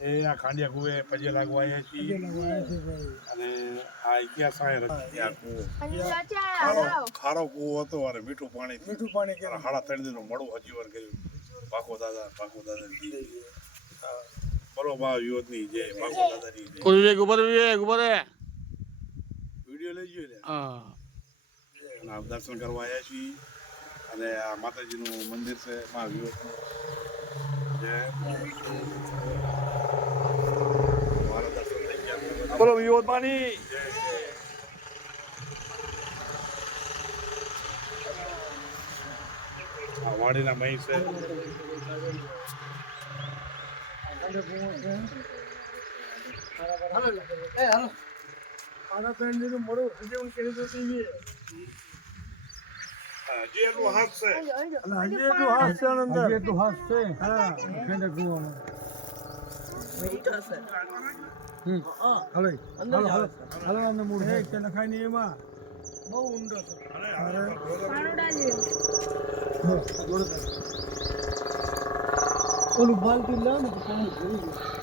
એ આ ખાંડિયા કુવે પજે લાગવા આવ્યા છીએ અને આ ઇતિહાસ ખારો કૂવો હતો અને મીઠું પાણી હાડા 3 દિનનું મળું હજીવન કર્યું પાકો દાદા બરોબર યોધની જય પાકો દાદાની વિડીયો લઈ ગયો લે અને દર્શન કરવા આવ્યા છીએ અને આ માતાજીનું મંદિર છે મહાવીર બોલો યોધમાની વાડીના મહી છે બહુ ઊંડો ઓલું બાલટી લે ને તો પાણી ભરી જાય